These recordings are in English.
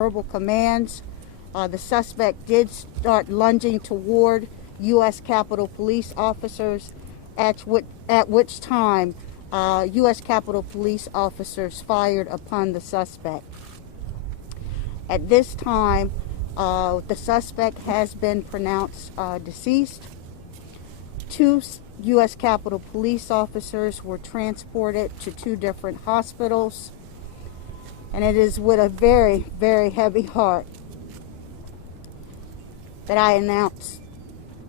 verbal commands. The suspect did start lunging toward U.S. Capitol Police officers, at which time U.S. Capitol Police officers fired upon the suspect. At this time, the suspect has been pronounced deceased. 2 U.S. Capitol Police officers were transported to 2 different hospitals. And it is with a very, very heavy heart that I announce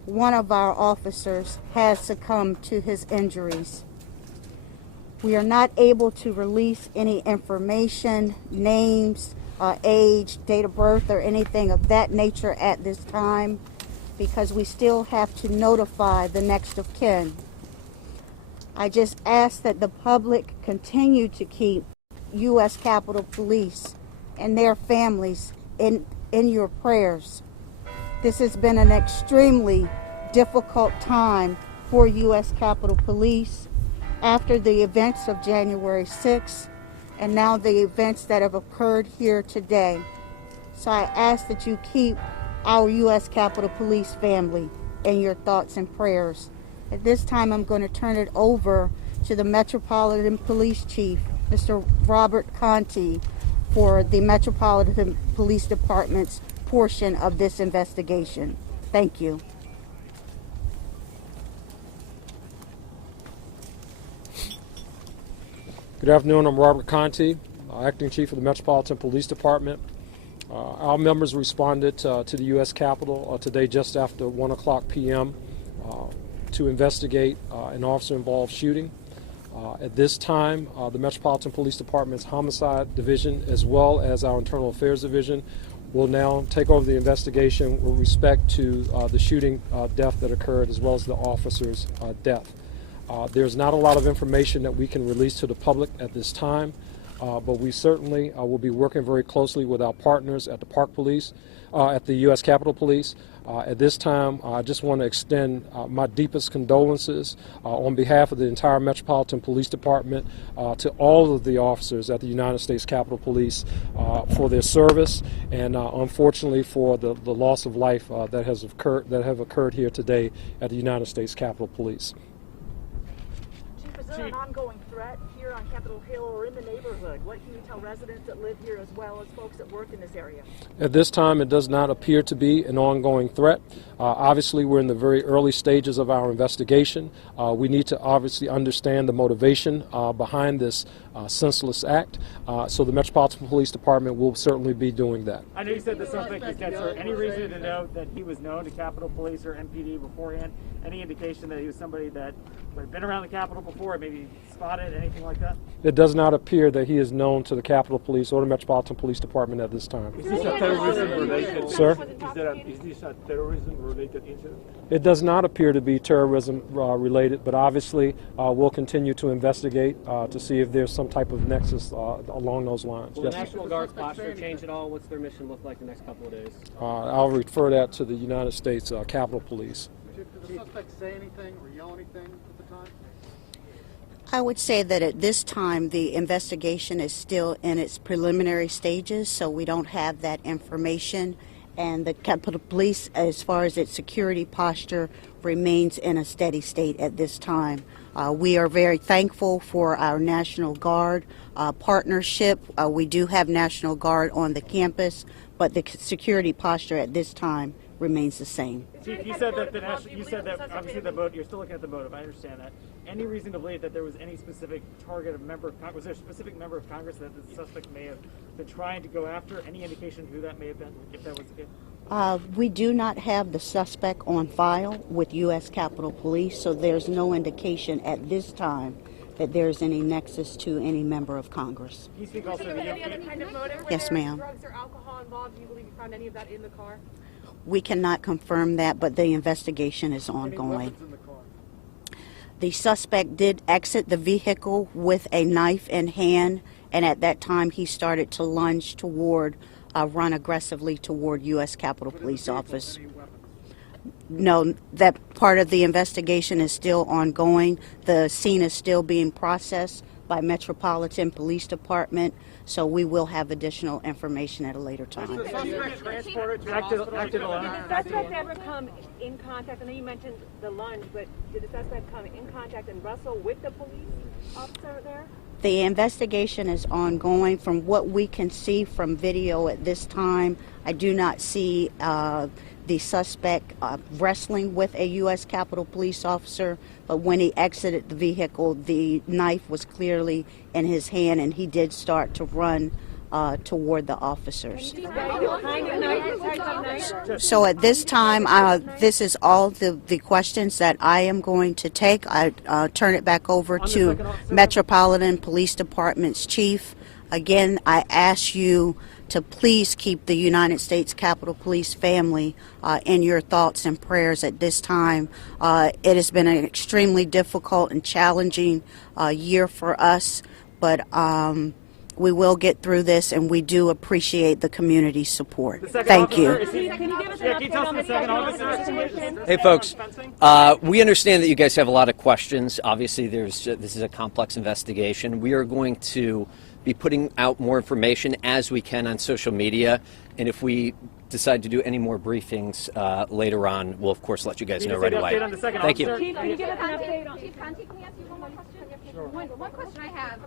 one of our officers has succumbed to his injuries. We are not able to release any information, names, age, date of birth, or anything of that nature at this time because we still have to notify the next of kin. I just ask that the public continue to keep U.S. Capitol Police and their families in your prayers. This has been an extremely difficult time for U.S. Capitol Police after the events of January 6th and now the events that have occurred here today. So I ask that you keep our U.S. Capitol Police family in your thoughts and prayers. At this time, I'm going to turn it over to the Metropolitan Police Chief, Mr. Robert Conti, for the Metropolitan Police Department's portion of this investigation. Thank you. Good afternoon. I'm Robert Conti, Acting Chief of the Metropolitan Police Department. Our members responded to the U.S. Capitol today just after 1 o'clock p.m. To investigate an officer-involved shooting. At this time, the Metropolitan Police Department's Homicide Division, as well as our Internal Affairs Division, will now take over the investigation with respect to the shooting death that occurred, as well as the officer's death. There's not a lot of information that we can release to the public at this time, but we certainly will be working very closely with our partners at the Park Police, at the U.S. Capitol Police. At this time, I just want to extend my deepest condolences on behalf of the entire Metropolitan Police Department to all of the officers at the United States Capitol Police for their service and unfortunately for the loss of life that have occurred here today at the United States Capitol Police. Chief, is there an ongoing threat here on Capitol Hill or in the neighborhood? What can you tell residents that live here as well as folks that work in this area? At this time, it does not appear to be an ongoing threat. Obviously, we're in the very early stages of our investigation. We need to obviously understand the motivation behind this senseless act. So the Metropolitan Police Department will certainly be doing that. I know you said the suspect is dead, sir. Any reason to know that he was known to Capitol Police or MPD beforehand? Any indication that he was somebody that had been around the Capitol before, maybe spotted, anything like that? It does not appear that he is known to the Capitol Police or the Metropolitan Police Department at this time. Is this a terrorism-related? Sir? Is this a terrorism-related incident? It does not appear to be terrorism-related, but obviously we'll continue to investigate to see if there's some type of nexus along those lines. Will the National Guard's posture change at all? What's their mission look like the next couple of days? I'll refer that to the United States Capitol Police. Did the suspect say anything or yell anything at the time? I would say that at this time the investigation is still in its preliminary stages, so we don't have that information. And the Capitol Police, as far as its security posture, remains in a steady state at this time. We are very thankful for our National Guard partnership. We do have National Guard on the campus, but the security posture at this time remains the same. Chief, you said that obviously the motive, you're still looking at the motive, I understand that. Any reason to believe that there was any specific target of member of Congress? Was there a specific member of Congress that the suspect may have been trying to go after? Any indication who that may have been, if that was the case? We do not have the suspect on file with U.S. Capitol Police, so there's no indication at this time that there's any nexus to any member of Congress. Can you speak also to Any other kind of motive? Yes, ma'am. Drugs or alcohol involved? Do you believe you found any of that in the car? We cannot confirm that, but the investigation is Any ongoing. weapons in the car? The suspect did exit the vehicle with a knife in hand, and at that time he started to lunge toward, run aggressively toward U.S. Capitol Police office. Any weapons? No, that part of the investigation is still ongoing. The scene is still being processed by Metropolitan Police Department, so we will have additional information at a later time. Back to the line. Did the suspect ever come in contact? I know you mentioned the lunge, but did the suspect come in contact and wrestle with the police officer there? The investigation is ongoing. From what we can see from video at this time, I do not see the suspect wrestling with a U.S. Capitol Police officer, but when he exited the vehicle, the knife was clearly in his hand, and he did start to run toward the officers. So at this time, this is all the questions that I am going to take. I turn it back over to Metropolitan Police Department's chief. Again, I ask you to please keep the United States Capitol Police family in your thoughts and prayers at this time. It has been an extremely difficult and challenging year for us, but we will get through this, and we do appreciate the community's support. Thank you. Hey, folks. We understand that you guys have a lot of questions. Obviously, this is a complex investigation. We are going to be putting out more information as we can on social media, and if we decide to do any more briefings later on, we'll of course let you guys know right away. Thank you. Chief, can you give us an update on Chief Conti, can I ask you one more question? Sure. One question I have,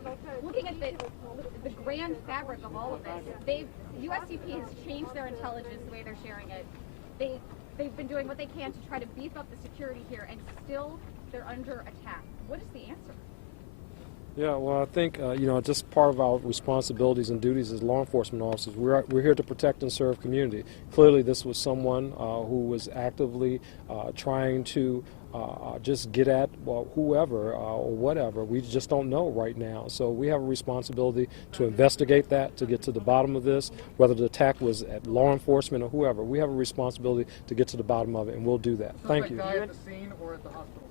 looking at the grand fabric of all of this, USCP has changed their intelligence, the way they're sharing it. They've been doing what they can to try to beef up the security here, and still they're under attack. What is the answer? Yeah, well, I think, just part of our responsibilities and duties as law enforcement officers, we're here to protect and serve community. Clearly, this was someone who was actively trying to just get at whoever or whatever. We just don't know right now. So we have a responsibility to investigate that, to get to the bottom of this, whether the attack was at law enforcement or whoever. We have a responsibility to get to the bottom of it, and we'll do that. Thank you. Guy at the scene or at the hospital?